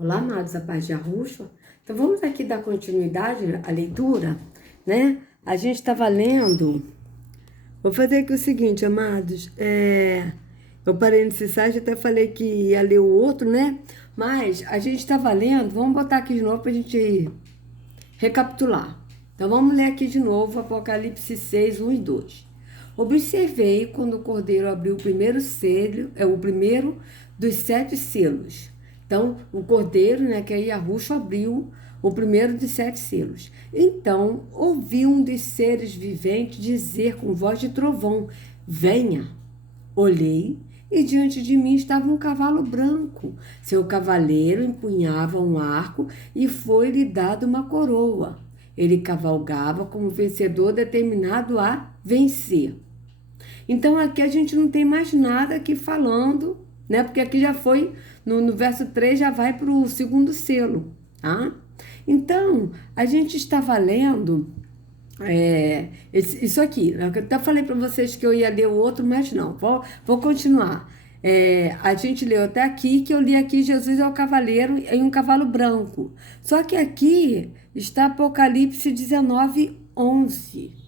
Olá, amados, a paz de Yahushua. Então, vamos aqui dar continuidade à leitura, né? A gente estava lendo. Vou fazer aqui o seguinte, amados. Eu parei nesse site, até falei que ia ler o outro, né? Mas a gente estava lendo, vamos botar aqui de novo para a gente recapitular. Então, vamos ler aqui de novo Apocalipse 6, 1 e 2. Observei quando o cordeiro abriu o primeiro selo, o primeiro dos 7 selos. Então, o cordeiro, né, que é Yahushua, abriu o primeiro dos 7 selos. Então, ouvi um dos seres viventes dizer com voz de trovão: venha. Olhei e diante de mim estava um cavalo branco. Seu cavaleiro empunhava um arco e foi-lhe dado uma coroa. Ele cavalgava como vencedor determinado a vencer. Então aqui a gente não tem mais nada aqui falando, né? Porque aqui já foi, no verso 3 já vai para o segundo selo, tá? Então, a gente estava lendo isso aqui. Eu até falei para vocês que eu ia ler o outro, mas não. Vou continuar. A gente leu até aqui, que eu li aqui, Jesus é o cavaleiro em um cavalo branco. Só que aqui está Apocalipse 19, 11.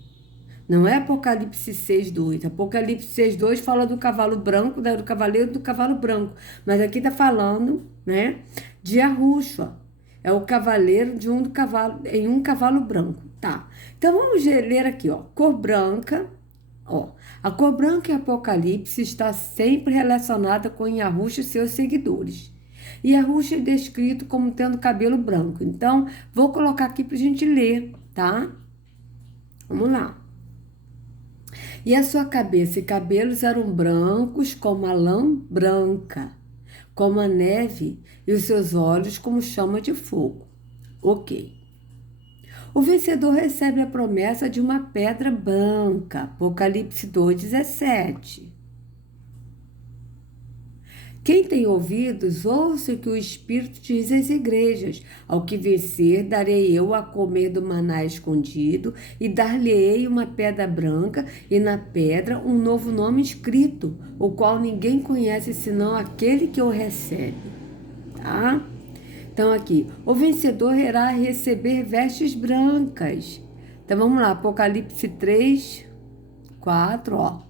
Não é Apocalipse 6:2. Apocalipse 6:2 fala do cavalo branco, do cavaleiro do cavalo branco. Mas aqui está falando, né, de Yahushua. É o cavaleiro de um cavalo, em um cavalo branco. Tá. Então vamos ler aqui, ó. Cor branca. Ó, a cor branca em Apocalipse está sempre relacionada com Yahushua e seus seguidores. E Yahushua é descrito como tendo cabelo branco. Então, vou colocar aqui para a gente ler, tá? Vamos lá. E a sua cabeça e cabelos eram brancos como a lã branca, como a neve, e os seus olhos como chama de fogo. Ok. O vencedor recebe a promessa de uma pedra branca. Apocalipse 2:17. Quem tem ouvidos, ouça o que o Espírito diz às igrejas. Ao que vencer, darei eu a comer do maná escondido, e dar-lhe-ei uma pedra branca, e na pedra um novo nome escrito, o qual ninguém conhece senão aquele que o recebe. Tá? Então aqui, o vencedor irá receber vestes brancas. Então vamos lá, Apocalipse 3, 4, ó.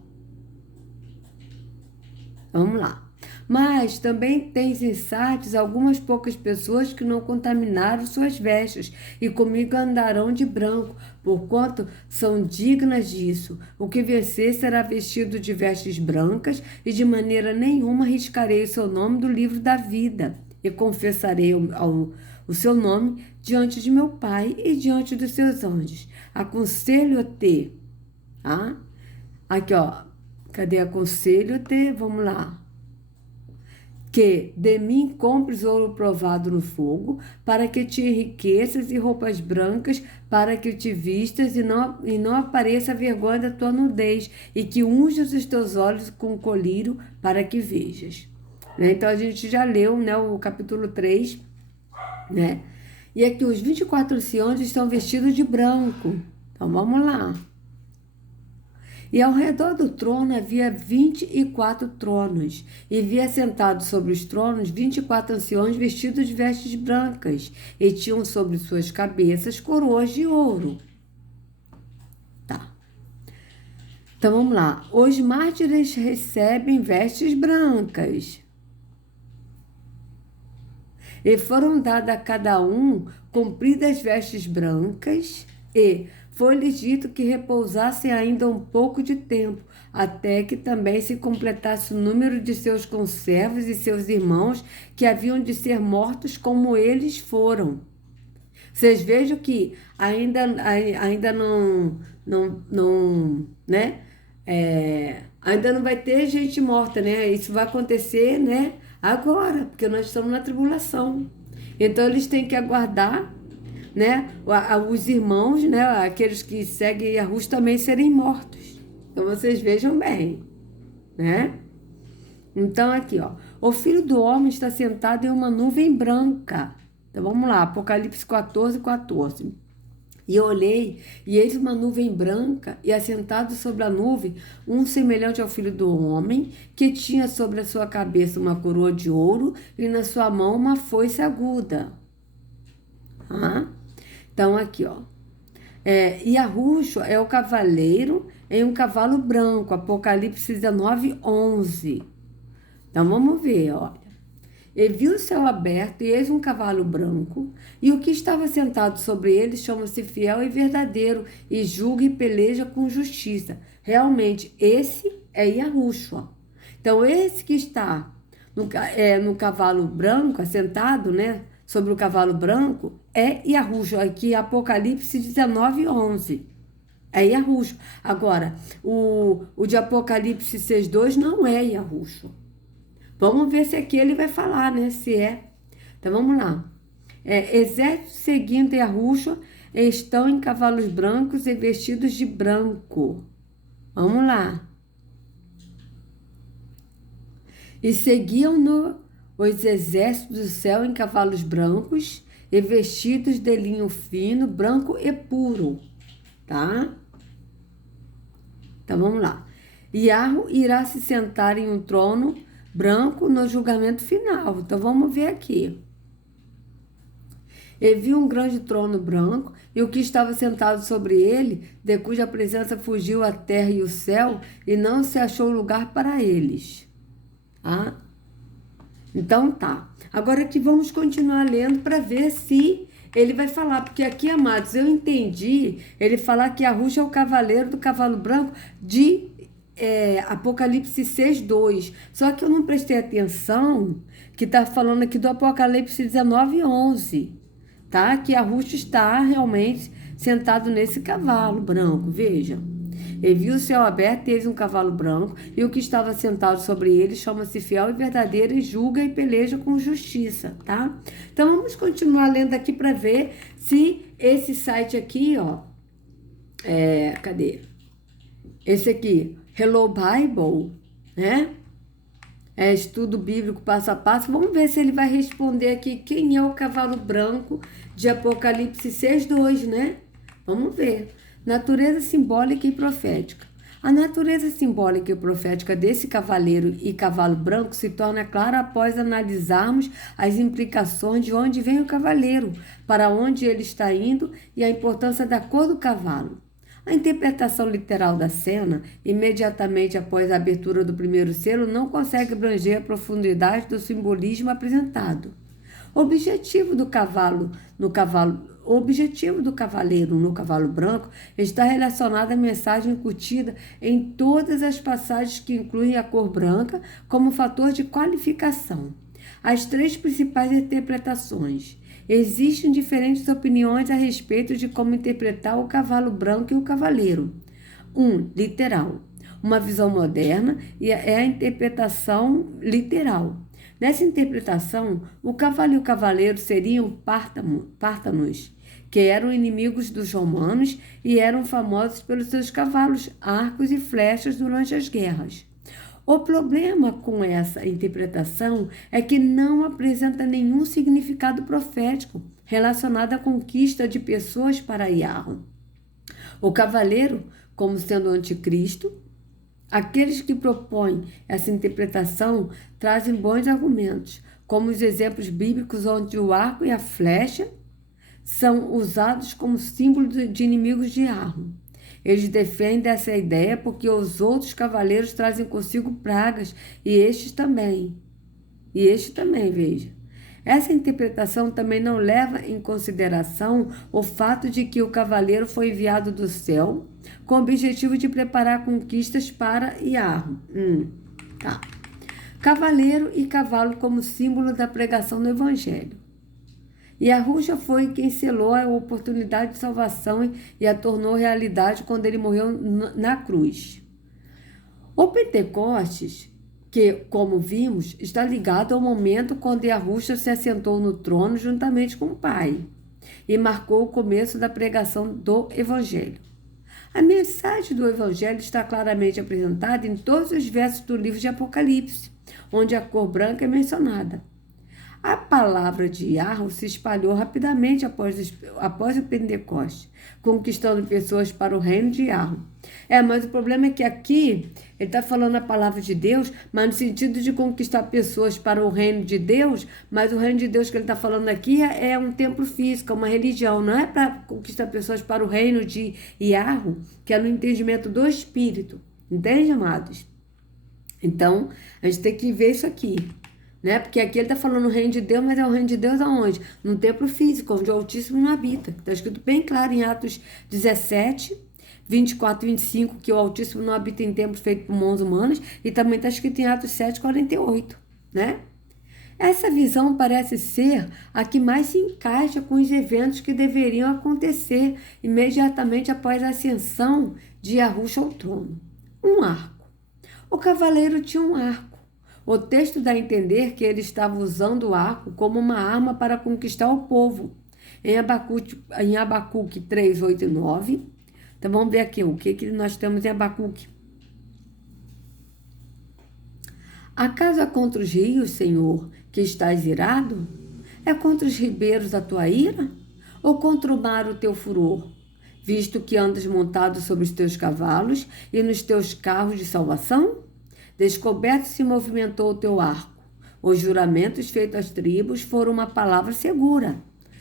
Vamos lá. Mas também tem em Sardes algumas poucas pessoas que não contaminaram suas vestes, e comigo andarão de branco, porquanto são dignas disso. O que vencer será vestido de vestes brancas, e de maneira nenhuma riscarei o seu nome do livro da vida, e confessarei o seu nome diante de meu Pai e diante dos seus anjos. Aconselho-te, tá? Aqui, ó. Cadê aconselho-te? Vamos lá. Que de mim compres ouro provado no fogo, para que te enriqueças, e roupas brancas, para que te vistas e não apareça a vergonha da tua nudez, e que unjas os teus olhos com colírio, para que vejas. Né? Então a gente já leu, né, o capítulo 3, né? E aqui os 24 anciãos estão vestidos de branco. Então vamos lá. E ao redor do trono havia 24 tronos, e via sentados sobre os tronos 24 anciões vestidos de vestes brancas, e tinham sobre suas cabeças coroas de ouro. Tá. Então vamos lá. Os mártires recebem vestes brancas, e foram dadas a cada um compridas vestes brancas, e foi-lhes dito que repousassem ainda um pouco de tempo, até que também se completasse o número de seus conservos e seus irmãos, que haviam de ser mortos como eles foram. Vocês vejam que ainda não, né? Ainda não vai ter gente morta, né? Isso vai acontecer, né? Agora, porque nós estamos na tribulação. Então eles têm que aguardar, né, os irmãos, né, aqueles que seguem Yahushua também serem mortos. Então vocês vejam bem, né? Então aqui, ó, o Filho do Homem está sentado em uma nuvem branca. Então vamos lá, Apocalipse 14, 14. E olhei, e eis uma nuvem branca, e assentado sobre a nuvem, um semelhante ao filho do homem, que tinha sobre a sua cabeça uma coroa de ouro, e na sua mão uma foice aguda. Então, aqui, ó. E Yahushua é o cavaleiro em um cavalo branco, Apocalipse 19, 11. Então, vamos ver, olha. E viu o céu aberto, e eis um cavalo branco, e o que estava sentado sobre ele chama-se Fiel e Verdadeiro, e julga e peleja com justiça. Realmente, esse é Yahushua. Então, esse que está no cavalo branco, assentado, né, sobre o cavalo branco, é Yahushua, aqui Apocalipse 19, 11. É Yahushua. Agora, o de Apocalipse 6:2 não é Yahushua. Vamos ver se aqui ele vai falar, né? Se é. Então, vamos lá. Exército seguindo Yahushua estão em cavalos brancos e vestidos de branco. Vamos lá. E seguiam-no os exércitos do céu em cavalos brancos e vestidos de linho fino, branco e puro. Tá? Então, vamos lá. Yahu irá se sentar em um trono branco no julgamento final. Então, vamos ver aqui. E viu um grande trono branco, e o que estava sentado sobre ele, de cuja presença fugiu a terra e o céu, e não se achou lugar para eles. Tá? Então, tá. Agora aqui vamos continuar lendo para ver se ele vai falar. Porque aqui, amados, eu entendi ele falar que Yahushua é o cavaleiro do cavalo branco de Apocalipse 6:2. Só que eu não prestei atenção que está falando aqui do Apocalipse 19:11, tá? Que Yahushua está realmente sentado nesse cavalo branco, veja. E viu o céu aberto, teve um cavalo branco, e o que estava sentado sobre ele chama-se Fiel e Verdadeiro, e julga e peleja com justiça, tá? Então vamos continuar lendo aqui para ver se esse site aqui, ó, cadê? Esse aqui, Hello Bible, né? Estudo bíblico passo a passo. Vamos ver se ele vai responder aqui quem é o cavalo branco de Apocalipse 6:2, né? Vamos ver. Natureza simbólica e profética. A natureza simbólica e profética desse cavaleiro e cavalo branco se torna clara após analisarmos as implicações de onde vem o cavaleiro, para onde ele está indo e a importância da cor do cavalo. A interpretação literal da cena, imediatamente após a abertura do primeiro selo, não consegue abranger a profundidade do simbolismo apresentado. O objetivo do cavaleiro no cavalo branco está relacionado à mensagem incutida em todas as passagens que incluem a cor branca como fator de qualificação. As três principais interpretações. Existem diferentes opiniões a respeito de como interpretar o cavalo branco e o cavaleiro. Literal. Uma visão moderna é a interpretação literal. Nessa interpretação, o cavalo e o cavaleiro seriam pártanos, que eram inimigos dos romanos e eram famosos pelos seus cavalos, arcos e flechas durante as guerras. O problema com essa interpretação é que não apresenta nenhum significado profético relacionado à conquista de pessoas para Yahu. O cavaleiro, como sendo o anticristo, aqueles que propõem essa interpretação trazem bons argumentos, como os exemplos bíblicos onde o arco e a flecha são usados como símbolo de inimigos de Yahu. Eles defendem essa ideia porque os outros cavaleiros trazem consigo pragas, e este também, veja. Essa interpretação também não leva em consideração o fato de que o cavaleiro foi enviado do céu com o objetivo de preparar conquistas para Yahu. Tá. Cavaleiro e cavalo como símbolo da pregação do evangelho. Yahushua foi quem selou a oportunidade de salvação e a tornou realidade quando ele morreu na cruz. O Pentecostes, que, como vimos, está ligado ao momento quando Yahushua se assentou no trono juntamente com o Pai e marcou o começo da pregação do Evangelho. A mensagem do Evangelho está claramente apresentada em todos os versos do livro de Apocalipse, onde a cor branca é mencionada. A palavra de Yahweh se espalhou rapidamente após o Pentecoste, conquistando pessoas para o reino de Yahweh. Mas o problema é que aqui ele está falando a palavra de Deus, mas no sentido de conquistar pessoas para o reino de Deus, mas o reino de Deus que ele está falando aqui é um templo físico, uma religião, não é para conquistar pessoas para o reino de Yahweh, que é no entendimento do Espírito. Entende, amados? Então, a gente tem que ver isso aqui, né? Porque aqui ele está falando o reino de Deus, mas é o reino de Deus aonde? Num templo físico, onde o Altíssimo não habita. Está escrito bem claro em Atos 17, 24 e 25, que o Altíssimo não habita em templos feitos por mãos humanas, e também está escrito em Atos 7, 48, né? Essa visão parece ser a que mais se encaixa com os eventos que deveriam acontecer imediatamente após a ascensão de Yahushua ao trono. Um arco. O cavaleiro tinha um arco. O texto dá a entender que ele estava usando o arco como uma arma para conquistar o povo. Em Abacuque 3, 8 e 9. Então vamos ver aqui o que nós temos em Abacuque. Acaso é contra os rios, Senhor, que estás irado? É contra os ribeiros a tua ira? Ou contra o mar o teu furor? Visto que andas montado sobre os teus cavalos e nos teus carros de salvação? Descoberto se movimentou o teu arco. Os juramentos feitos às tribos foram uma palavra segura.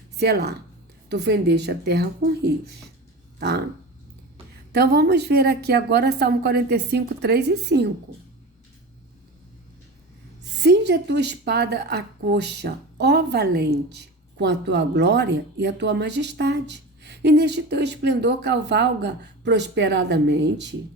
Selá, tu fendeste a terra com rios. Tá? Então vamos ver aqui agora Salmo 45, 3 e 5. Cinge a tua espada à coxa, ó valente, com a tua glória e a tua majestade. E neste teu esplendor cavalga prosperamente,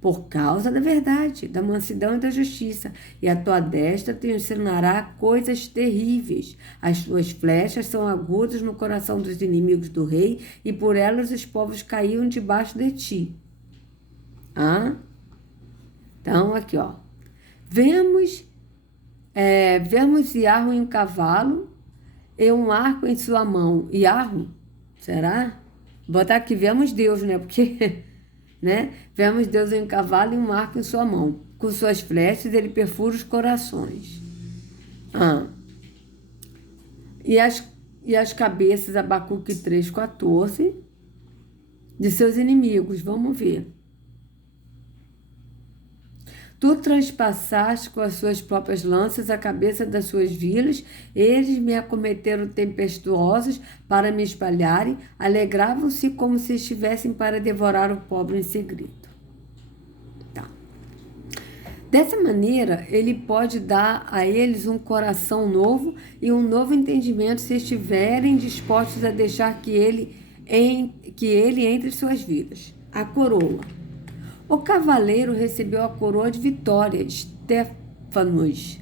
por causa da verdade, da mansidão e da justiça. E a tua destra te ensinará coisas terríveis. As tuas flechas são agudas no coração dos inimigos do rei, e por elas os povos caíam debaixo de ti. Então, aqui, ó. Vemos Yahweh em um cavalo e um arco em sua mão. Yahweh? Será? Vou botar aqui, vemos Deus, né? Porque, né? Vemos Deus em um cavalo e um arco em sua mão. Com suas flechas, ele perfura os corações. E as cabeças, Abacuque 3,14, de seus inimigos. Vamos ver. Tu transpassaste com as suas próprias lanças a cabeça das suas vilas, eles me acometeram tempestuosos para me espalharem, alegravam-se como se estivessem para devorar o pobre em segredo. Tá. Dessa maneira, ele pode dar a eles um coração novo e um novo entendimento se estiverem dispostos a deixar que ele entre suas vidas. A coroa. O cavaleiro recebeu a coroa de vitória, Stefanos.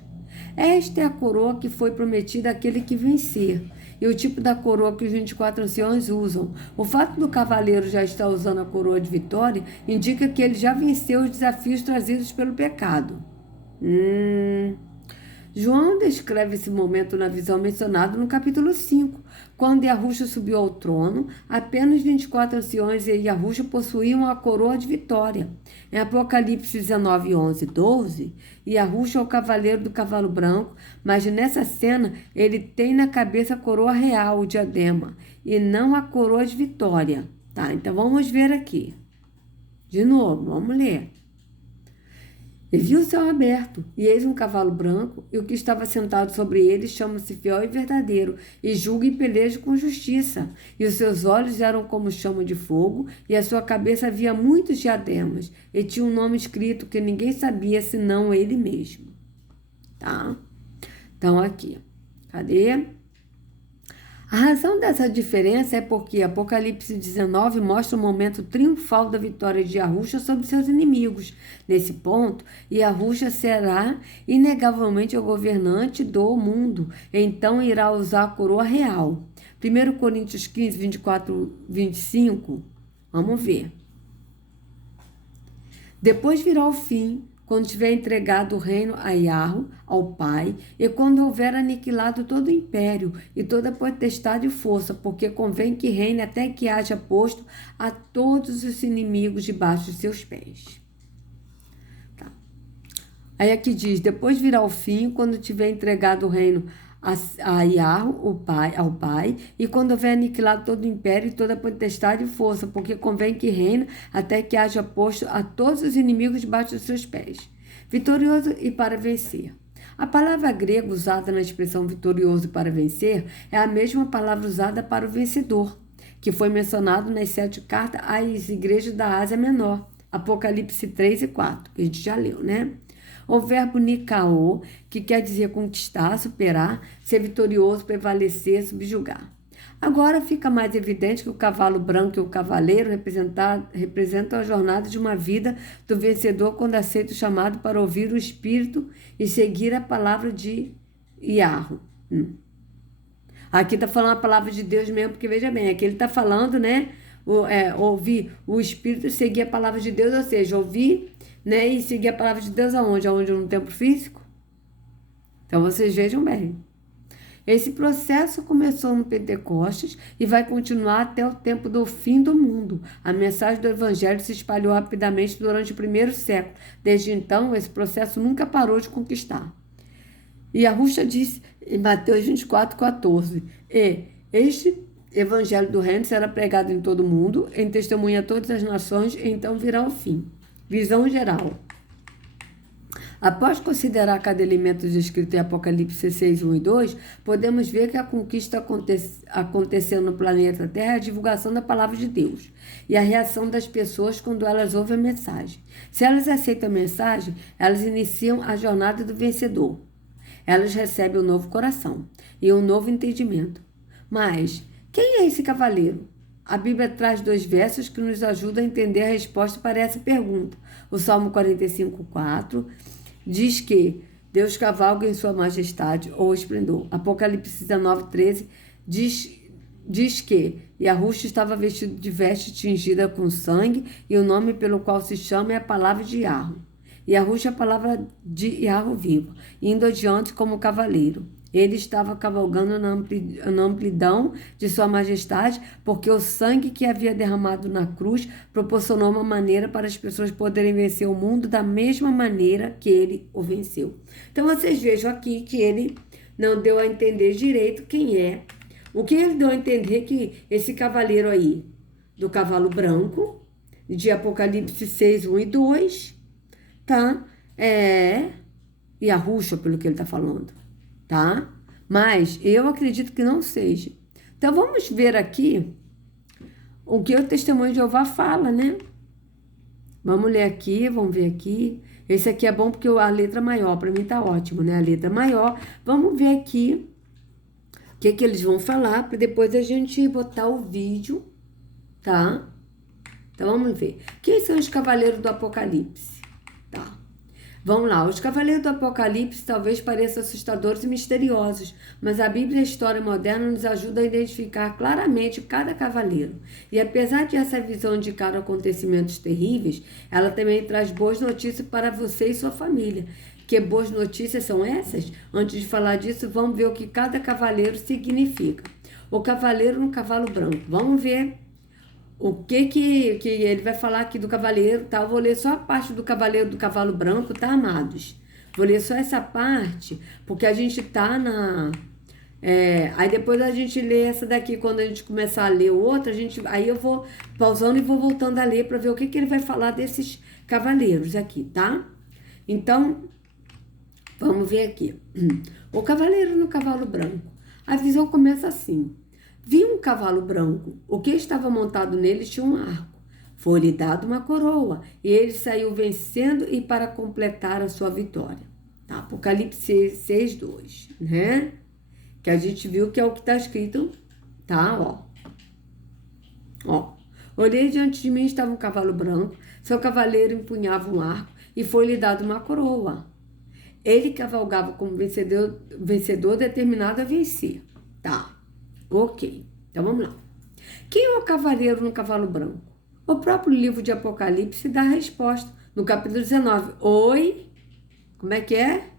Esta é a coroa que foi prometida àquele que vencer, e o tipo da coroa que os 24 anciãos usam. O fato do cavaleiro já estar usando a coroa de vitória indica que ele já venceu os desafios trazidos pelo pecado. João descreve esse momento na visão mencionada no capítulo 5. Quando Yahushua subiu ao trono, apenas 24 anciões e Yahushua possuíam a coroa de vitória. Em Apocalipse 19, 11 e 12, Yahushua é o cavaleiro do cavalo branco, mas nessa cena ele tem na cabeça a coroa real, o diadema, e não a coroa de vitória. Tá, então vamos ver aqui. De novo, vamos ler. E viu o céu aberto, e eis um cavalo branco, e o que estava sentado sobre ele chama-se Fiel e Verdadeiro, e julga e peleja com justiça. E os seus olhos eram como chama de fogo, e a sua cabeça havia muitos diademas, e tinha um nome escrito que ninguém sabia senão ele mesmo. Tá? Então, aqui. Cadê? A razão dessa diferença é porque Apocalipse 19 mostra o momento triunfal da vitória de Yahushua sobre seus inimigos. Nesse ponto, Yahushua será inegavelmente o governante do mundo, então irá usar a coroa real. 1 Coríntios 15, 24, 25, vamos ver. Depois virá o fim, quando tiver entregado o reino a Yahweh, ao Pai, e quando houver aniquilado todo o império e toda potestade e força, porque convém que reine até que haja posto a todos os inimigos debaixo de seus pés. Tá. Aí aqui diz, depois virá o fim, quando tiver entregado o reino a Iarro, ao Pai, e quando houver aniquilado todo o império e toda a potestade e força, porque convém que reine até que haja posto a todos os inimigos debaixo dos seus pés. Vitorioso e para vencer. A palavra grega usada na expressão vitorioso e para vencer é a mesma palavra usada para o vencedor, que foi mencionado nas 7 cartas às igrejas da Ásia Menor, Apocalipse 3 e 4, que a gente já leu, né? O verbo nikao, que quer dizer conquistar, superar, ser vitorioso, prevalecer, subjugar. Agora fica mais evidente que o cavalo branco e o cavaleiro representam a jornada de uma vida do vencedor quando aceita o chamado para ouvir o Espírito e seguir a palavra de Iarro. Aqui está falando a palavra de Deus mesmo, porque veja bem, aqui ele está falando, né? Ouvir o Espírito e seguir a palavra de Deus, ou seja, ouvir, né? E seguir a palavra de Deus aonde? Aonde? No tempo físico? Então vocês vejam bem. Esse processo começou no Pentecostes e vai continuar até o tempo do fim do mundo. A mensagem do Evangelho se espalhou rapidamente durante o primeiro século. Desde então, esse processo nunca parou de conquistar. E a Rússia disse em Mateus 24, 14, este Evangelho do Reino será pregado em todo o mundo, em testemunha a todas as nações, e então virá o fim. Visão geral. Após considerar cada elemento descrito em Apocalipse 6, 1 e 2, podemos ver que a conquista acontecendo no planeta Terra é a divulgação da palavra de Deus e a reação das pessoas quando elas ouvem a mensagem. Se elas aceitam a mensagem, elas iniciam a jornada do vencedor. Elas recebem um novo coração e um novo entendimento. Mas quem é esse cavaleiro? A Bíblia traz 2 versos que nos ajudam a entender a resposta para essa pergunta. O Salmo 45, 4 diz que Deus cavalga em sua majestade ou esplendor. Apocalipse 19, 13 diz que Yahushua estava vestido de veste tingida com sangue e o nome pelo qual se chama é a palavra de Yahweh. Yahushua é a palavra de Yahweh viva, indo adiante como cavaleiro. Ele estava cavalgando na amplidão de sua majestade, porque o sangue que havia derramado na cruz proporcionou uma maneira para as pessoas poderem vencer o mundo da mesma maneira que ele o venceu. Então, vocês vejam aqui que ele não deu a entender direito quem é. O que ele deu a entender que esse cavaleiro aí, do cavalo branco, de Apocalipse 6, 1 e 2, tá? Yahushua, pelo que ele está falando. Tá? Mas eu acredito que não seja. Então, vamos ver aqui o que o Testemunho de Jeová fala, né? Vamos ler aqui, vamos ver aqui. Esse aqui é bom porque a letra maior, para mim tá ótimo, né? A letra maior. Vamos ver aqui o que eles vão falar, para depois a gente botar o vídeo, tá? Então, vamos ver. Quem são os cavaleiros do Apocalipse? Tá. Vamos lá, os cavaleiros do Apocalipse talvez pareçam assustadores e misteriosos, mas a Bíblia e a história moderna nos ajudam a identificar claramente cada cavaleiro. E apesar de essa visão indicar acontecimentos terríveis, ela também traz boas notícias para você e sua família. Que boas notícias são essas? Antes de falar disso, vamos ver o que cada cavaleiro significa. O cavaleiro no cavalo branco. Vamos ver o que ele vai falar aqui do cavaleiro, tá? Eu vou ler só a parte do cavaleiro do cavalo branco, tá, amados? Vou ler só essa parte, porque a gente tá na... aí depois a gente lê essa daqui, quando a gente começar a ler outra, aí eu vou pausando e vou voltando a ler para ver o que ele vai falar desses cavaleiros aqui, tá? Então, vamos ver aqui. O cavaleiro no cavalo branco. A visão começa assim. Vi um cavalo branco. O que estava montado nele tinha um arco. Foi-lhe dado uma coroa, e ele saiu vencendo e para completar a sua vitória. Tá? Apocalipse 6, 2, né? Que a gente viu que é o que está escrito, tá? Ó. Olhei diante de mim, estava um cavalo branco, seu cavaleiro empunhava um arco, e foi-lhe dado uma coroa. Ele cavalgava como vencedor determinado a vencer. Tá. Ok, então vamos lá. Quem é o cavaleiro no cavalo branco? O próprio livro de Apocalipse dá a resposta. No capítulo 19. Oi? Como é que é?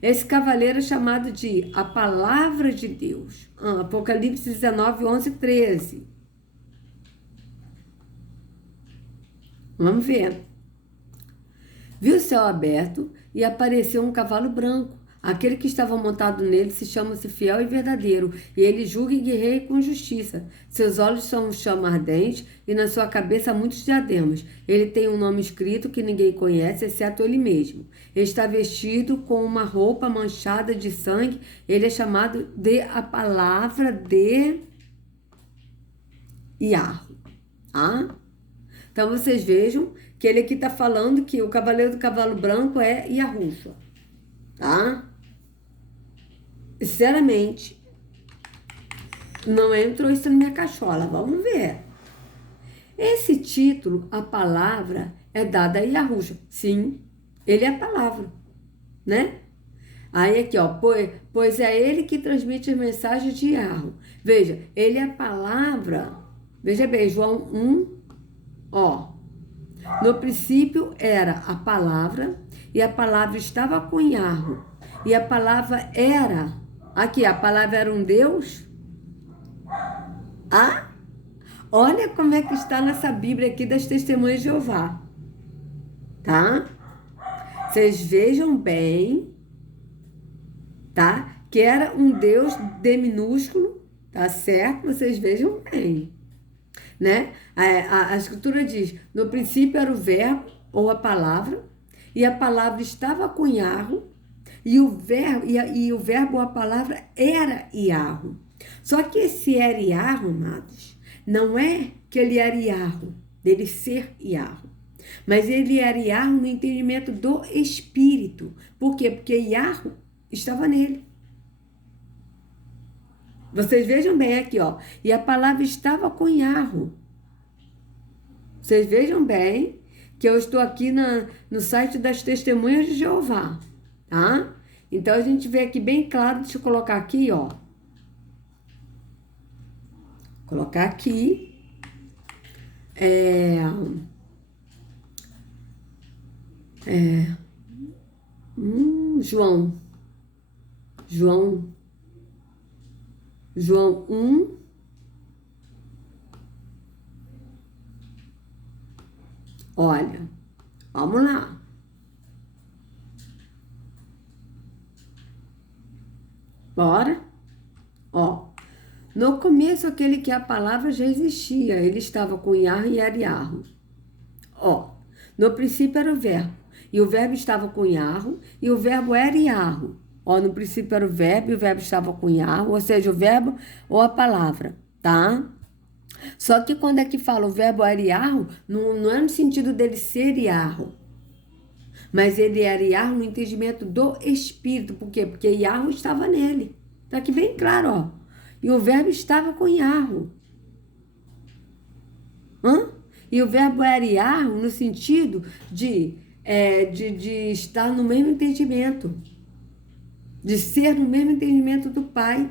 Esse cavaleiro é chamado de a palavra de Deus. Apocalipse 19, 11 e 13. Vamos ver. Viu o céu aberto e apareceu um cavalo branco. Aquele que estava montado nele se chama-se Fiel e Verdadeiro, e ele julga e guerreia com justiça. Seus olhos são chama ardente e na sua cabeça há muitos diademas. Ele tem um nome escrito que ninguém conhece, exceto ele mesmo. Ele está vestido com uma roupa manchada de sangue. Ele é chamado de a palavra de Iarro. Tá? Então vocês vejam que ele aqui está falando que o cavaleiro do cavalo branco é Yahushua. Tá? Sinceramente, não entrou isso na minha cachola. Vamos ver. Esse título, a palavra, é dada a Yahushua. Sim, ele é a palavra, né? Aí aqui, ó, pois é ele que transmite as mensagens de Yahweh. Veja, ele é a palavra. Veja bem, João 1, ó. No princípio era a palavra, e a palavra estava com Yahweh. E a palavra era, aqui, a palavra era um Deus. Ah, olha como é que está nessa Bíblia aqui das Testemunhas de Jeová. Tá? Vocês vejam bem, tá? Que era um Deus D minúsculo, tá certo? Vocês vejam bem, né? A Escritura diz, no princípio era o verbo, ou a palavra, e a palavra estava com Yahweh, e o verbo ou a palavra era Yahweh. Só que esse era Yahweh, amados, não é que ele era Yahweh, dele ser Yahweh, mas ele era Yahweh no entendimento do Espírito. Por quê? Porque Yahweh estava nele. Vocês vejam bem aqui, ó. E a palavra estava com Yahweh. Vocês vejam bem que eu estou aqui no site das Testemunhas de Jeová, tá? Então, a gente vê aqui bem claro, deixa eu colocar aqui, ó. Colocar aqui. João 1. Olha, vamos lá. Bora? Ó, no começo aquele que a palavra já existia, ele estava com Yahweh e era Yahweh. Ó, no princípio era o verbo, e o verbo estava com Yahweh, e o verbo era Yahweh. Ó, no princípio era o verbo, e o verbo estava com Yahweh, ou seja, o verbo ou a palavra, tá? Só que quando é que fala o verbo era Yahweh, não é no sentido dele ser Yahweh, mas ele era Yahweh no entendimento do Espírito. Por quê? Porque Yahweh estava nele. Tá aqui bem claro, ó. E o verbo estava com Yahweh. E o verbo era Yahweh no sentido de estar no mesmo entendimento. De ser no mesmo entendimento do Pai.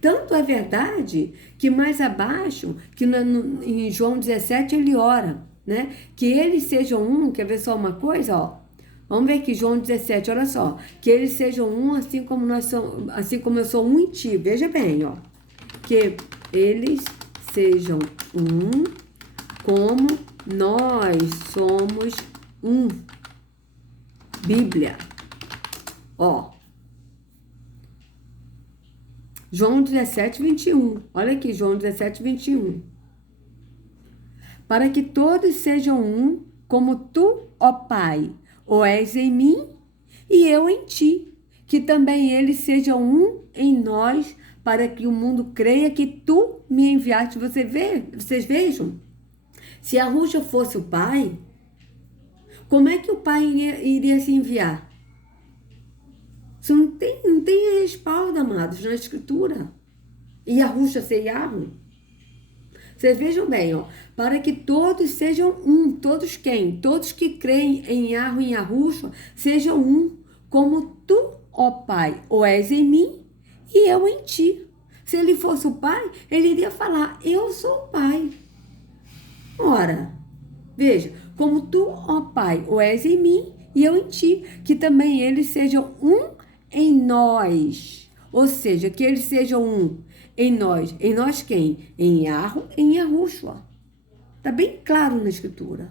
Tanto é verdade que mais abaixo, que em João 17 ele ora, né? Que eles sejam um, quer ver só uma coisa, ó? Vamos ver aqui, João 17, olha só. Que eles sejam um, assim como eu sou um em ti. Veja bem, ó. Que eles sejam um, como nós somos um. Bíblia. Ó. João 17, 21. Olha aqui, João 17, 21. Para que todos sejam um, como tu, ó Pai, o és em mim e eu em ti. Que também eles sejam um em nós, para que o mundo creia que tu me enviaste. Vocês vejam? Se a Yahushua fosse o Pai, como é que o Pai iria se enviar? Isso não tem respaldo, amados, na Escritura. E Yahushua ser Yahweh. Vocês vejam bem, ó. Para que todos sejam um. Todos quem? Todos que creem em Yahweh e em Yahushua sejam um. Como tu, ó Pai, o és em mim e eu em ti. Se ele fosse o Pai, ele iria falar, eu sou o Pai. Ora, veja, como tu, ó Pai, o és em mim e eu em ti. Que também eles sejam um em nós, ou seja, que eles sejam um em nós. Em nós quem? Em Yahweh, em Yahushua. Está bem claro na Escritura.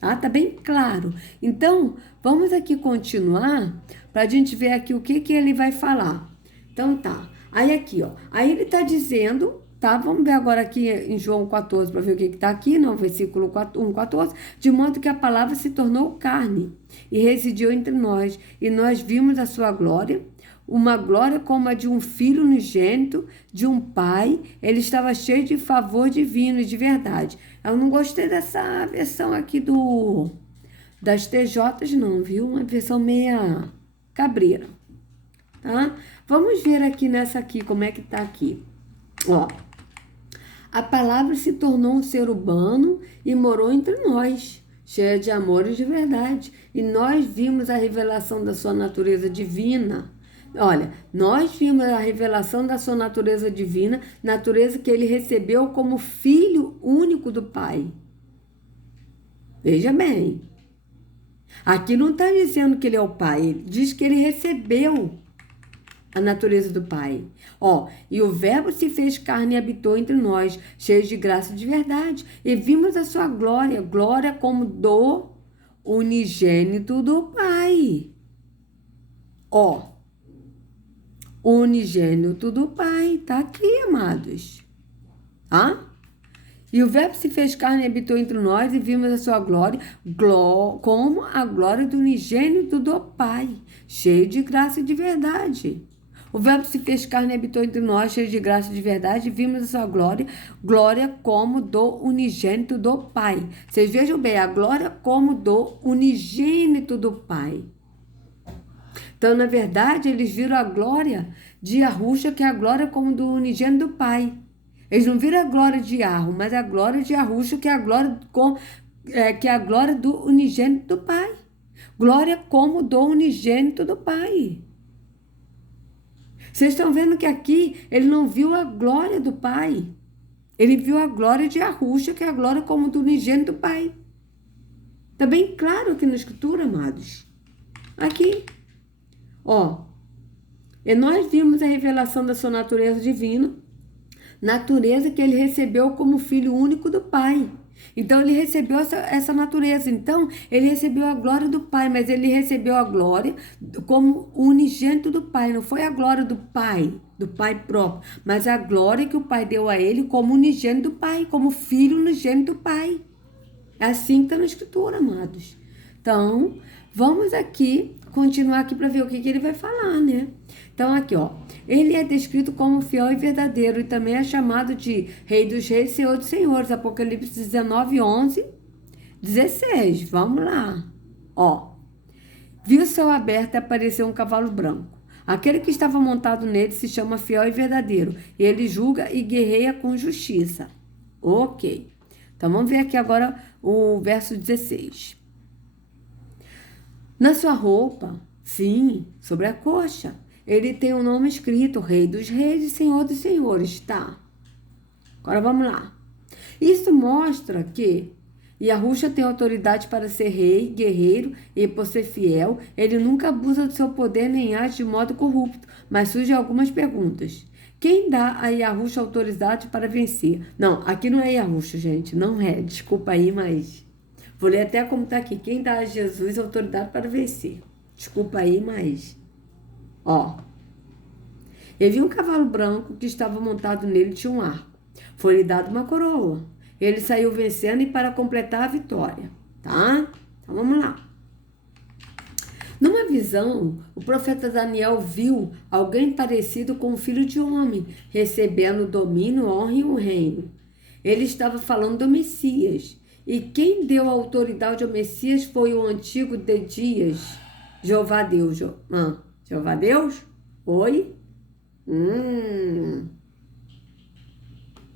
Tá bem claro. Então, vamos aqui continuar para a gente ver aqui o que ele vai falar. Então, tá. Aí aqui, ó. Aí ele tá dizendo, tá? Vamos ver agora aqui em João 14 para ver o que tá aqui, não, versículo 1, 14. De modo que a palavra se tornou carne e residiu entre nós, e nós vimos a sua glória, uma glória como a de um filho unigênito, de um pai. Ele estava cheio de favor divino e de verdade. Eu não gostei dessa versão aqui das TJs, não, viu? Uma versão meia cabreira, tá? Vamos ver aqui nessa aqui, como é que tá aqui. Ó, a palavra se tornou um ser humano e morou entre nós, cheia de amor e de verdade. E nós vimos a revelação da sua natureza divina. Olha, nós vimos a revelação da sua natureza divina, natureza que ele recebeu como filho único do Pai. Veja bem. Aqui não está dizendo que ele é o Pai, ele diz que ele recebeu a natureza do Pai. Ó, e o Verbo se fez carne e habitou entre nós, cheio de graça e de verdade. E vimos a sua glória, glória como do unigênito do Pai. Ó, unigênito do Pai, tá aqui, amados. Tá? E o Verbo se fez carne e habitou entre nós, e vimos a sua glória, como a glória do unigênito do Pai, cheio de graça e de verdade. O Verbo se fez carne e habitou entre nós, cheio de graça e de verdade, e vimos a sua glória, glória como do unigênito do Pai. Vocês vejam bem, a glória como do unigênito do Pai. Então, na verdade, eles viram a glória de Yahusha, que é a glória como do unigênito do Pai. Eles não viram a glória de Yahweh, mas a glória de Yahusha, que é a glória, que é a glória do unigênito do Pai. Glória como do unigênito do Pai. Vocês estão vendo que aqui ele não viu a glória do Pai. Ele viu a glória de Yahusha, que é a glória como do unigênito do Pai. Está bem claro aqui na Escritura, amados. Aqui. Ó. E nós vimos a revelação da sua natureza divina. Natureza que ele recebeu como filho único do Pai. Então, ele recebeu essa natureza. Então, ele recebeu a glória do Pai, mas ele recebeu a glória como unigênito do Pai. Não foi a glória do Pai próprio, mas a glória que o Pai deu a ele como unigênito do Pai, como filho unigênito do Pai. É assim que está na Escritura, amados. Então, vamos aqui, continuar aqui para ver o que ele vai falar, né? Então, aqui, ó. Ele é descrito como fiel e verdadeiro e também é chamado de Rei dos Reis, Senhor dos Senhores. Apocalipse 19, 11, 16. Vamos lá. Ó. Viu o céu aberto e apareceu um cavalo branco. Aquele que estava montado nele se chama fiel e verdadeiro. E ele julga e guerreia com justiça. Ok. Então, vamos ver aqui agora o verso 16. Na sua roupa, sim, sobre a coxa, ele tem um nome escrito, Rei dos Reis e Senhor dos Senhores, tá? Agora vamos lá. Isso mostra que Yahusha tem autoridade para ser rei, guerreiro e por ser fiel. Ele nunca abusa do seu poder nem age de modo corrupto, mas surgem algumas perguntas. Quem dá a Yahusha autoridade para vencer? Não, aqui não é Yahusha, gente, não é. Desculpa aí, mas vou ler até como está aqui. Quem dá a Jesus autoridade para vencer? Desculpa aí, mas ó, ele viu um cavalo branco que estava montado nele, tinha um arco. Foi-lhe dado uma coroa. Ele saiu vencendo e para completar a vitória, tá? Então vamos lá. Numa visão, o profeta Daniel viu alguém parecido com o filho de homem, recebendo domínio, honra e um reino. Ele estava falando do Messias. E quem deu a autoridade ao Messias foi o antigo de dias, Jeová Deus. Jeová Deus? Oi?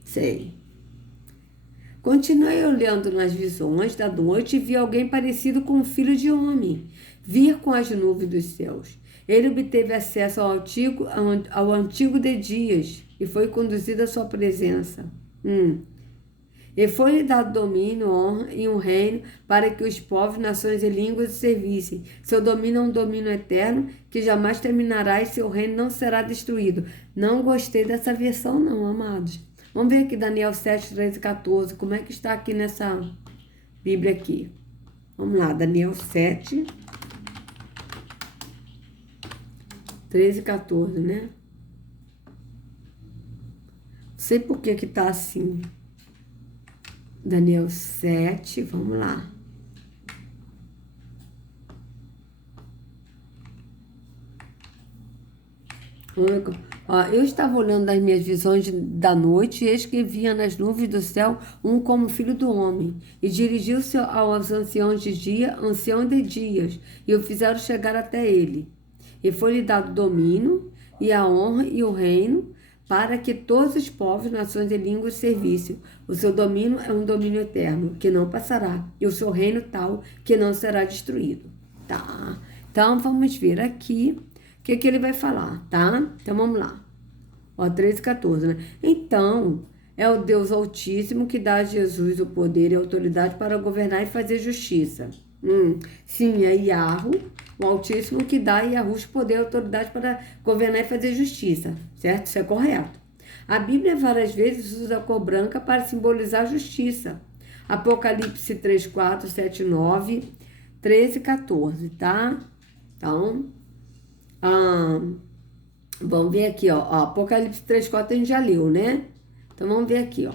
Sei. Continuei olhando nas visões da noite e vi alguém parecido com o filho de homem vir com as nuvens dos céus. Ele obteve acesso ao antigo de dias e foi conduzido à sua presença. E foi-lhe dado domínio, honra e um reino para que os povos, nações e línguas o servissem. Seu domínio é um domínio eterno que jamais terminará e seu reino não será destruído. Não gostei dessa versão não, amados. Vamos ver aqui Daniel 7, 13 e 14. Como é que está aqui nessa Bíblia aqui? Vamos lá, Daniel 7, 13 e 14, né? Não sei por que tá assim. Daniel 7, vamos lá. Ó, eu estava olhando nas minhas visões da noite, e eis que via nas nuvens do céu um como filho do homem, e dirigiu-se aos anciãos de dia, ancião de dias, e o fizeram chegar até ele. E foi-lhe dado domínio, e a honra e o reino, para que todos os povos, nações e línguas servissem. O seu domínio é um domínio eterno, que não passará, e o seu reino tal, que não será destruído. Tá? Então, vamos ver aqui o que ele vai falar, tá? Então, vamos lá. Ó, 13 e 14, né? Então, é o Deus Altíssimo que dá a Jesus o poder e a autoridade para governar e fazer justiça. Sim, é Yahweh, o Altíssimo, que dá a Yahush poder e autoridade para governar e fazer justiça, certo? Isso é correto. A Bíblia várias vezes usa a cor branca para simbolizar a justiça. Apocalipse 3, 4, 7, 9, 13 e 14, tá? Então, vamos ver aqui, ó. Apocalipse 3, 4 a gente já leu, né? Então, vamos ver aqui, ó.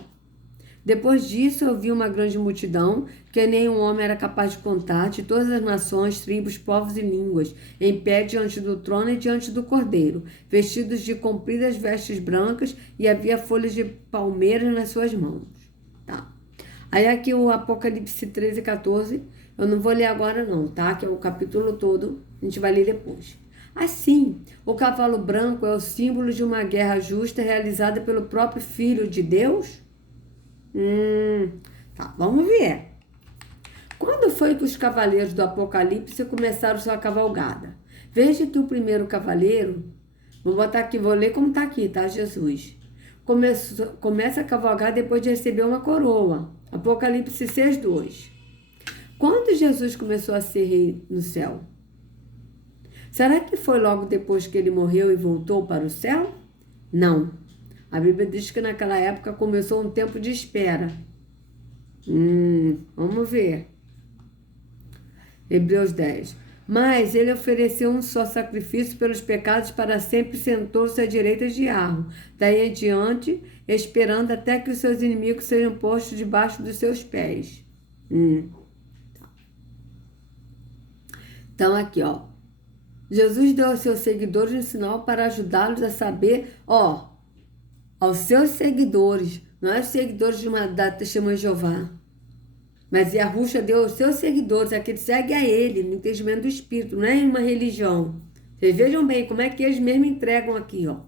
Depois disso, eu vi uma grande multidão, que nenhum homem era capaz de contar, de todas as nações, tribos, povos e línguas, em pé diante do trono e diante do Cordeiro, vestidos de compridas vestes brancas, e havia folhas de palmeiras nas suas mãos. Tá. Aí aqui o Apocalipse 13 e 14, eu não vou ler agora não, tá? Que é o capítulo todo, a gente vai ler depois. Assim, o cavalo branco é o símbolo de uma guerra justa realizada pelo próprio Filho de Deus? Tá, vamos ver. Quando foi que os cavaleiros do Apocalipse começaram sua cavalgada? Veja que o primeiro cavaleiro, vou botar aqui, vou ler como tá aqui, tá, Jesus? Começa a cavalgar depois de receber uma coroa. Apocalipse 6, 2. Quando Jesus começou a ser rei no céu? Será que foi logo depois que ele morreu e voltou para o céu? Não. A Bíblia diz que naquela época começou um tempo de espera. Vamos ver. Hebreus 10. Mas ele ofereceu um só sacrifício pelos pecados para sempre, sentou-se à direita de Yahweh. Daí em diante, esperando até que os seus inimigos sejam postos debaixo dos seus pés. Então aqui, ó. Jesus deu aos seus seguidores um sinal para ajudá-los a saber, aos seus seguidores, não é os seguidores da Testemunha de Jeová, mas Yahushua deu aos seus seguidores, aqueles que seguem a ele, no entendimento do Espírito, não é uma religião. Vocês vejam bem como é que eles mesmos entregam aqui, ó.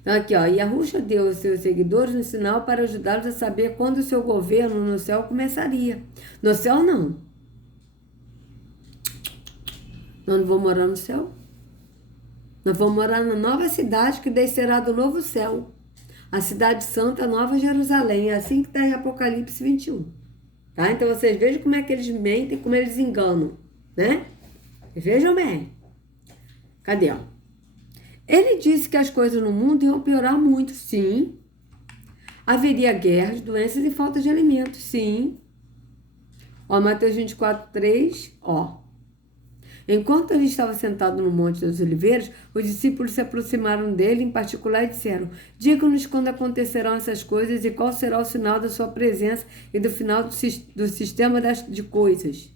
Então aqui, ó, Yahushua deu aos seus seguidores um sinal para ajudá-los a saber quando o seu governo no céu começaria. No céu, não. Nós não vamos morar no céu. Nós vamos morar na nova cidade que descerá do novo céu. A cidade santa, Nova Jerusalém. É assim que está em Apocalipse 21. Tá? Então vocês vejam como é que eles mentem, como eles enganam. Né? Vocês vejam bem. Cadê? Ó? Ele disse que as coisas no mundo iam piorar muito. Sim. Haveria guerras, doenças e falta de alimentos. Sim. Ó, Mateus 24, 3. Ó. Enquanto ele estava sentado no Monte das Oliveiras, os discípulos se aproximaram dele em particular e disseram: diga-nos quando acontecerão essas coisas e qual será o sinal da sua presença e do final do sistema de coisas.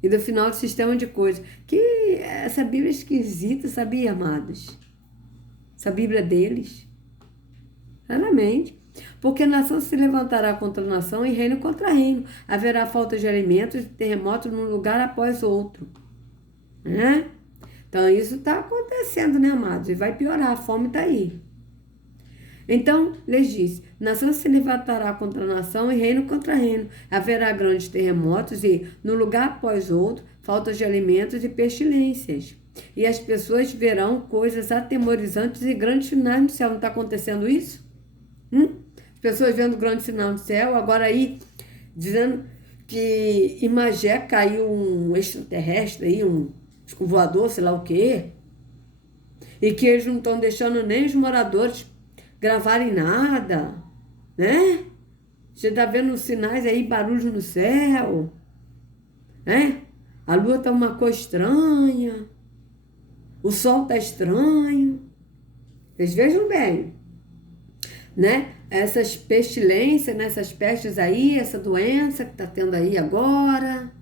E do final do sistema de coisas. Que essa Bíblia é esquisita, sabia, amados? Essa Bíblia deles. Claramente. Porque nação se levantará contra nação e reino contra reino. Haverá falta de alimentos e terremotos num lugar após outro. Então isso está acontecendo, né, amados? E vai piorar, a fome está aí. Então lhes disse: nação se levantará contra nação e reino contra reino. Haverá grandes terremotos e, no lugar após outro, falta de alimentos e pestilências. E as pessoas verão coisas atemorizantes e grandes sinais no céu. Não está acontecendo isso? As pessoas vendo grande sinal no céu, agora aí dizendo que em Magé caiu um extraterrestre aí, um voador, sei lá o quê, e que eles não estão deixando nem os moradores gravarem nada, né? Você está vendo os sinais aí, barulho no céu, né? A lua está uma cor estranha, o sol está estranho. Vocês vejam bem, né? Essas pestilências, né? Essas pestes aí, essa doença que está tendo aí agora,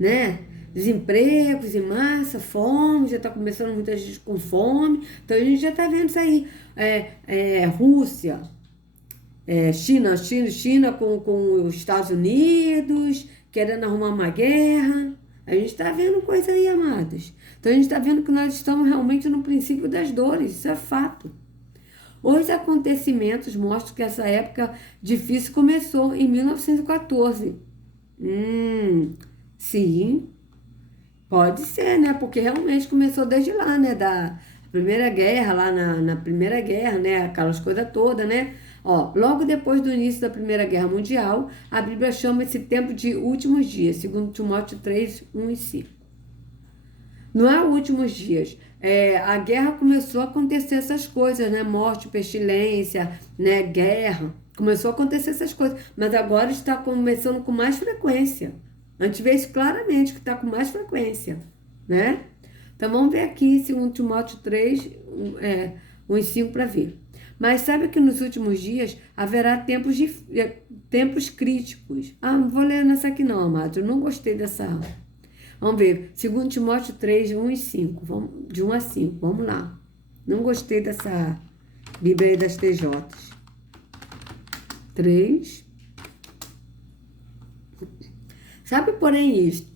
né? Desempregos em massa, fome, já está começando muita gente com fome. Então a gente já está vendo isso aí. Rússia, China com os Estados Unidos, querendo arrumar uma guerra. A gente está vendo coisa aí, amados. Então a gente está vendo que nós estamos realmente no princípio das dores, isso é fato. Os acontecimentos mostram que essa época difícil começou em 1914. Sim, pode ser, né? Porque realmente começou desde lá, né? Da Primeira Guerra, lá na Primeira Guerra, né? Aquelas coisas todas, né? Ó, logo depois do início da Primeira Guerra Mundial, a Bíblia chama esse tempo de últimos dias, segundo Timóteo 3, 1 e 5. Não é últimos dias. A guerra começou a acontecer essas coisas, né? Morte, pestilência, né? Guerra. Começou a acontecer essas coisas. Mas agora está começando com mais frequência. A gente vê isso claramente, que está com mais frequência, né? Então vamos ver aqui, segundo Timóteo 3, 1 e 5 para ver. Mas sabe que nos últimos dias haverá tempos críticos. Não vou ler nessa aqui não, amado. Eu não gostei dessa. Vamos ver, 2 Timóteo 3, 1 e 5, de 1 a 5, vamos lá. Não gostei dessa Bíblia aí das TJs. 3. Sabe, porém, isto,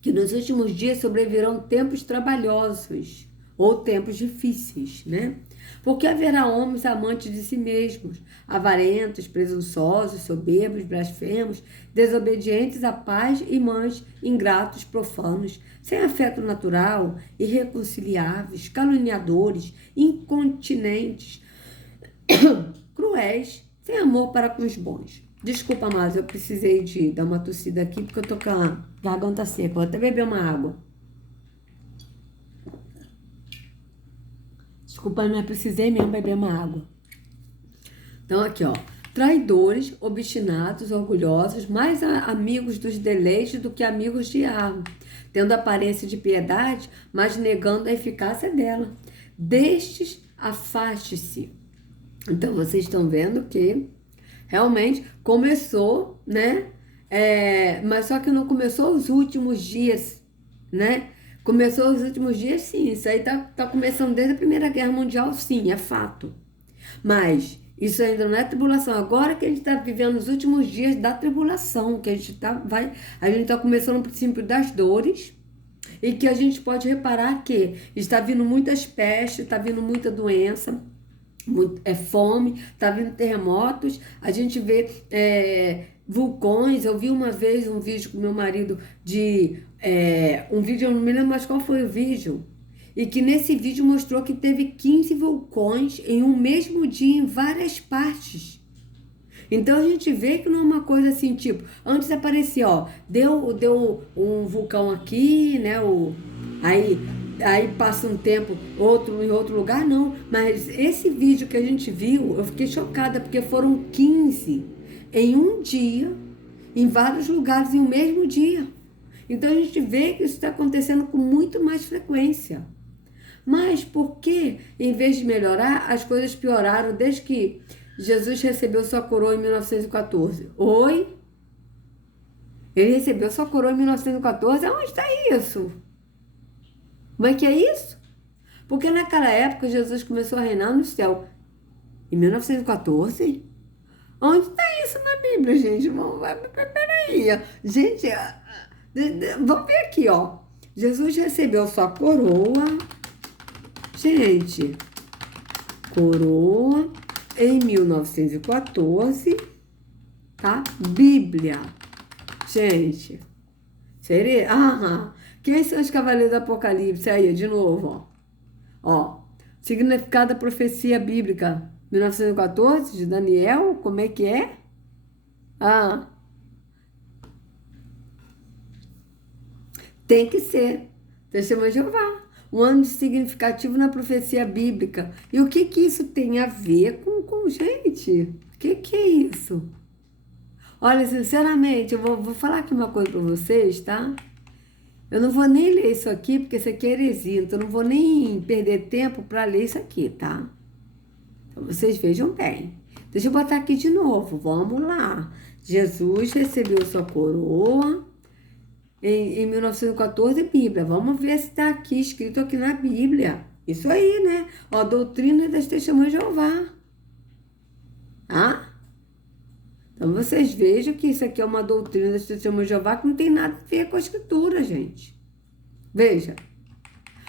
que nos últimos dias sobrevirão tempos trabalhosos ou tempos difíceis, né? Porque haverá homens amantes de si mesmos, avarentos, presunçosos, soberbos, blasfemos, desobedientes a pais e mães, ingratos, profanos, sem afeto natural, irreconciliáveis, caluniadores, incontinentes, cruéis, sem amor para com os bons. Desculpa, mas eu precisei de dar uma tossida aqui porque eu tô com a garganta seca. Vou até beber uma água. Desculpa, mas precisei mesmo beber uma água. Então, aqui, ó. Traidores, obstinados, orgulhosos, mais amigos dos deleites do que amigos de alma, tendo aparência de piedade, mas negando a eficácia dela. Destes, afaste-se. Então, vocês estão vendo que realmente começou, né? Mas só que não começou os últimos dias, né? Começou os últimos dias, sim. Isso aí tá começando desde a Primeira Guerra Mundial, sim, é fato. Mas isso ainda não é tribulação. Agora que a gente está vivendo os últimos dias da tribulação, que a gente tá começando o princípio das dores, e que a gente pode reparar que está vindo muitas pestes, está vindo muita doença, fome, está vindo terremotos, a gente vê vulcões. Eu vi uma vez um vídeo com meu marido um vídeo, eu não me lembro mais qual foi o vídeo, e que nesse vídeo mostrou que teve 15 vulcões em um mesmo dia em várias partes. Então a gente vê que não é uma coisa assim, tipo, antes aparecia, ó, deu um vulcão aqui, né, aí passa um tempo, outro em outro lugar, não. Mas esse vídeo que a gente viu, eu fiquei chocada, porque foram 15 em um dia, em vários lugares, em um mesmo dia. Então a gente vê que isso está acontecendo com muito mais frequência. Mas por que, em vez de melhorar, as coisas pioraram desde que Jesus recebeu sua coroa em 1914? Oi? Ele recebeu sua coroa em 1914? Aonde está isso? Como é que é isso? Porque naquela época Jesus começou a reinar no céu. Em 1914? Onde está isso na Bíblia, gente? Peraí. Gente, vamos ver aqui, ó. Jesus recebeu sua coroa. Gente, coroa em 1914, tá? Bíblia. Gente, seria... Quem são os cavaleiros do Apocalipse? Aí, de novo, ó. Significado da profecia bíblica, 1914, de Daniel, como é que é? Tem que ser. Testemunho de Jeová. Um ano significativo na profecia bíblica. E o que isso tem a ver com gente? O que é isso? Olha, sinceramente, eu vou falar aqui uma coisa para vocês, tá? Eu não vou nem ler isso aqui, porque isso aqui é heresia, então eu não vou nem perder tempo para ler isso aqui, tá? Então vocês vejam bem. Deixa eu botar aqui de novo, vamos lá. Jesus recebeu sua coroa em 1914, Bíblia. Vamos ver se está aqui, escrito aqui na Bíblia. Isso aí, né? Ó, doutrina das testemunhas de Jeová. Tá? Então vocês vejam que isso aqui é uma doutrina das testemunhas de Jeová que não tem nada a ver com a escritura, gente. Veja.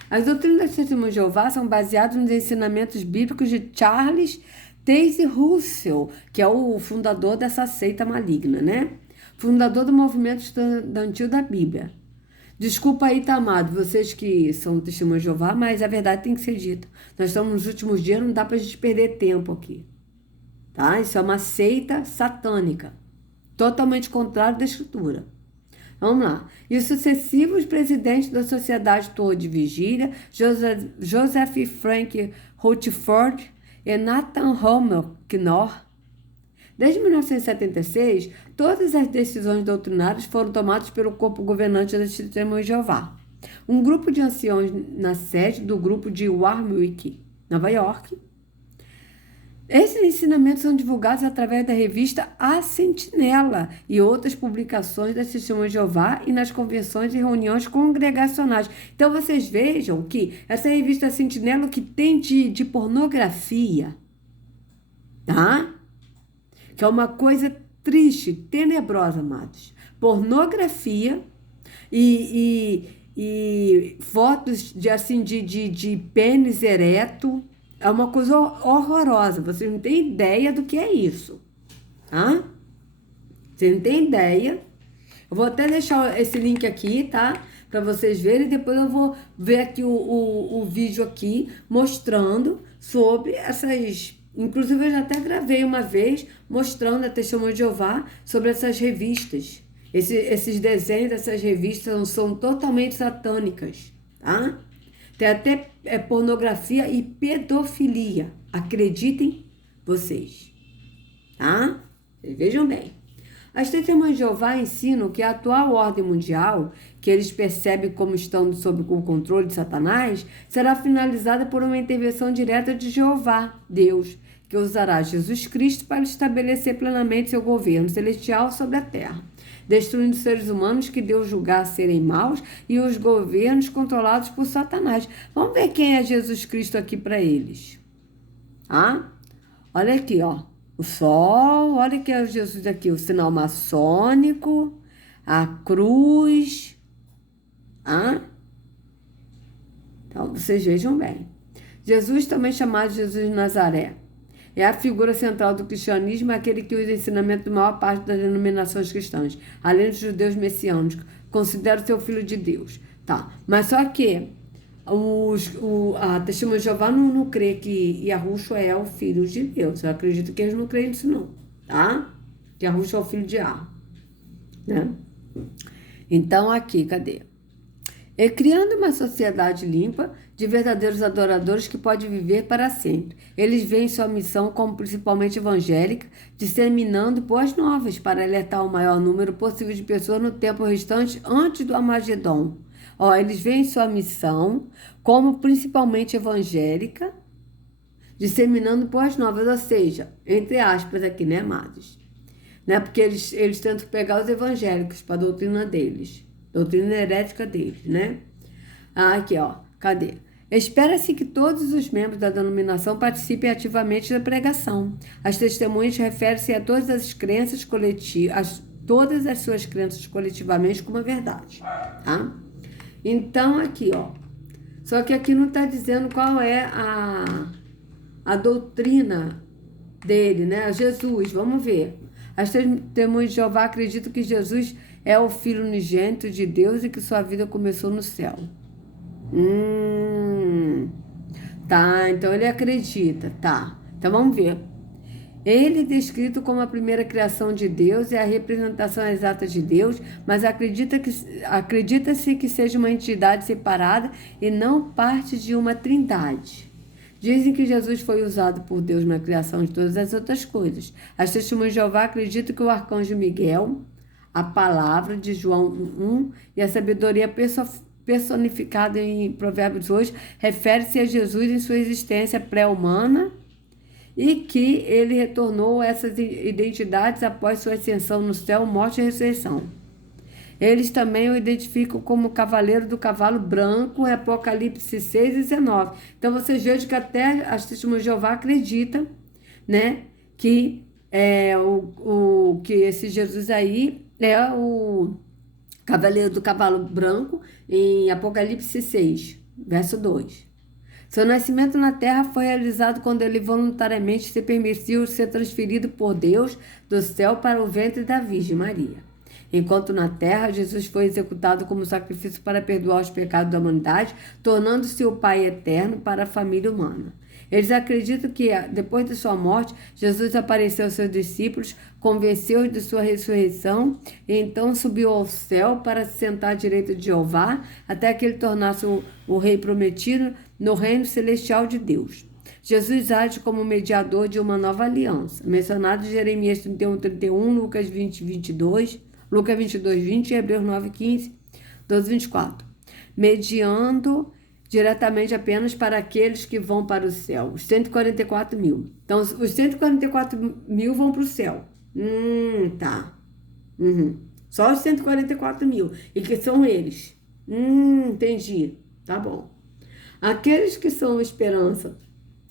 As doutrinas das testemunhas de Jeová são baseadas nos ensinamentos bíblicos de Charles Taze Russell, que é o fundador dessa seita maligna, né? Fundador do movimento estudantil da Bíblia. Desculpa aí, tá, amado, vocês que são testemunhas de Jeová, mas a verdade tem que ser dita. Nós estamos nos últimos dias, não dá pra gente perder tempo aqui. Tá? Isso é uma seita satânica, totalmente contrário da escritura. Vamos lá. E os sucessivos presidentes da Sociedade Torre de Vigília, Joseph Frank Rutherford e Nathan Rommel Knorr. Desde 1976, todas as decisões doutrinárias foram tomadas pelo corpo governante das Testemunhas de Jeová. Um grupo de anciãos na sede do grupo de Warwick, Nova York. Esses ensinamentos são divulgados através da revista A Sentinela e outras publicações das Testemunhas de Jeová e nas convenções e reuniões congregacionais. Então, vocês vejam que essa revista Sentinela, o que tem de pornografia, tá? Que é uma coisa triste, tenebrosa, amados. Pornografia e fotos de pênis ereto. É uma coisa horrorosa. Vocês não têm ideia do que é isso. Tá? Vocês não têm ideia. Eu vou até deixar esse link aqui, tá? Para vocês verem. Depois eu vou ver aqui o vídeo aqui mostrando sobre essas... Inclusive eu já até gravei uma vez mostrando a Testemunha de Jeová sobre essas revistas. Esses desenhos dessas revistas são totalmente satânicas, tá? Tem até pornografia e pedofilia. Acreditem vocês. Tá? Vocês vejam bem. As Testemunhas de Jeová ensinam que a atual ordem mundial, que eles percebem como estando sob o controle de Satanás, será finalizada por uma intervenção direta de Jeová, Deus, que usará Jesus Cristo para estabelecer plenamente seu governo celestial sobre a terra, destruindo os seres humanos que Deus julgar serem maus e os governos controlados por Satanás. Vamos ver quem é Jesus Cristo aqui para eles. Ah? Olha aqui, ó. O sol, olha que é Jesus aqui, o sinal maçônico, a cruz. Ah? Então, vocês vejam bem. Jesus, também chamado Jesus de Nazaré, é a figura central do cristianismo, é aquele que usa o ensinamento da maior parte das denominações cristãs, além dos judeus messiânicos, considera o seu filho de Deus. Tá, mas só que a Testemunha de Jeová não crê que Yahushua é o filho de Deus. Eu acredito que eles não creem nisso não, tá? Que Yahushua é o filho de Ar, né? Então aqui, cadê? E criando uma sociedade limpa de verdadeiros adoradores que pode viver para sempre. Eles veem sua missão como principalmente evangélica, disseminando boas novas para alertar o maior número possível de pessoas no tempo restante antes do Armagedon. Ó, eles veem sua missão como principalmente evangélica, disseminando boas novas, ou seja, entre aspas aqui, né, amados? Né? Porque eles tentam pegar os evangélicos para a doutrina deles. Doutrina herética deles, né? Ah, aqui, ó. Cadê? Espera-se que todos os membros da denominação participem ativamente da pregação. As testemunhas referem-se a todas as crenças coletivas, todas as suas crenças coletivamente como a verdade, tá? Então, aqui, ó. Só que aqui não está dizendo qual é a doutrina dele, né? Jesus, vamos ver. As testemunhas de Jeová acreditam que Jesus é o Filho unigênito de Deus e que sua vida começou no céu. Tá, então ele acredita, tá. Então vamos ver. Ele é descrito como a primeira criação de Deus e a representação exata de Deus, mas acredita-se que seja uma entidade separada e não parte de uma trindade. Dizem que Jesus foi usado por Deus na criação de todas as outras coisas. As testemunhas de Jeová acreditam que o arcanjo Miguel, a palavra de João 1 e a sabedoria personificada em Provérbios 8 refere-se a Jesus em sua existência pré-humana e que ele retornou a essas identidades após sua ascensão no céu, morte e ressurreição. Eles também o identificam como cavaleiro do cavalo branco em Apocalipse 6 e 19. Então vocês vejam que até as testemunhas de Jeová acreditam, né, que que esse Jesus aí é o cavaleiro do cavalo branco em Apocalipse 6, verso 2. Seu nascimento na terra foi realizado quando ele voluntariamente se permitiu ser transferido por Deus do céu para o ventre da Virgem Maria. Enquanto na terra, Jesus foi executado como sacrifício para perdoar os pecados da humanidade, tornando-se o Pai eterno para a família humana. Eles acreditam que, depois de sua morte, Jesus apareceu aos seus discípulos, convenceu-os de sua ressurreição e então subiu ao céu para se sentar à direita de Jeová, até que ele tornasse o rei prometido no reino celestial de Deus. Jesus age como mediador de uma nova aliança, mencionado em Jeremias 31, 31, Lucas 20, 22, Lucas 22, 20 e Hebreus 9, 15, 12, 24. Mediando diretamente apenas para aqueles que vão para o céu, os 144 mil. Então, os 144 mil vão para o céu. Tá. Só os 144 mil. E que são eles. Entendi. Tá bom. Aqueles que são esperança,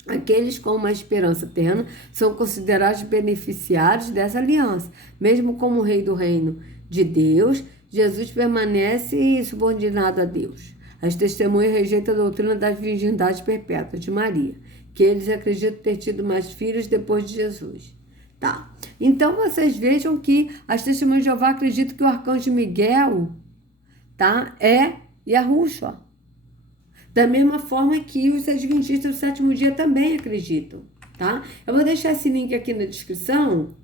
aqueles com uma esperança eterna, são considerados beneficiários dessa aliança. Mesmo como rei do reino de Deus, Jesus permanece subordinado a Deus. As testemunhas rejeitam a doutrina da virgindade perpétua de Maria, que eles acreditam ter tido mais filhos depois de Jesus. Tá. Então, vocês vejam que as testemunhas de Jeová acreditam que o arcanjo Miguel, tá, é Yahushua. Da mesma forma que os adventistas do sétimo dia também acreditam, tá? Eu vou deixar esse link aqui na descrição,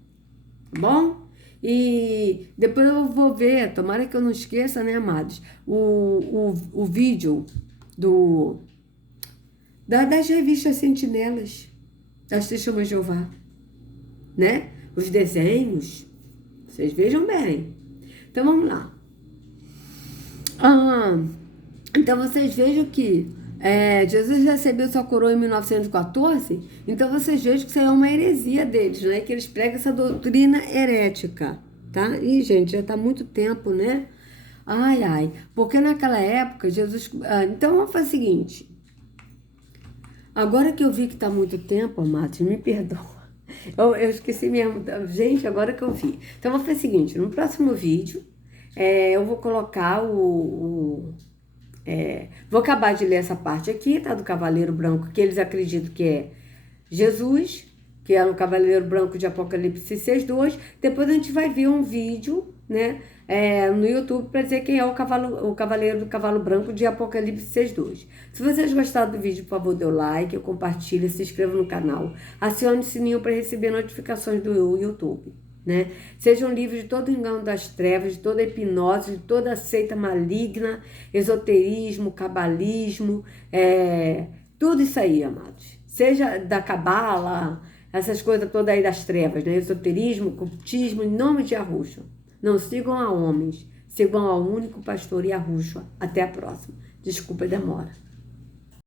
tá bom? E depois eu vou ver, tomara que eu não esqueça, né, amados, o vídeo das revistas Sentinelas, das Testemunhas de Jeová, né? Os desenhos, vocês vejam bem. Então, vamos lá. Então, vocês vejam que Jesus recebeu sua coroa em 1914, então vocês vejam que isso aí é uma heresia deles, né? Que eles pregam essa doutrina herética, tá? E, gente, já tá há muito tempo, né? Porque naquela época, Jesus... então, vamos fazer o seguinte. Agora que eu vi que tá há muito tempo, amados, me perdoa. Eu esqueci mesmo. Gente, agora que eu vi. Então, vou fazer o seguinte. No próximo vídeo, eu vou colocar vou acabar de ler essa parte aqui, tá? Do Cavaleiro Branco, que eles acreditam que é Jesus, que é o Cavaleiro Branco de Apocalipse 6:2. Depois a gente vai ver um vídeo, né? No YouTube para dizer quem é o Cavaleiro do Cavalo Branco de Apocalipse 6:2. Se vocês gostaram do vídeo, por favor, dê o like, compartilhe, se inscreva no canal, acione o sininho para receber notificações do YouTube. Né? Sejam livres de todo engano das trevas, de toda hipnose, de toda seita maligna, esoterismo, cabalismo, tudo isso aí, amados. Seja da cabala, essas coisas todas aí das trevas, né? Esoterismo, cultismo, em nome de Yahushua. Não sigam a homens, sigam ao único pastor Yahushua. Até a próxima. Desculpa a demora.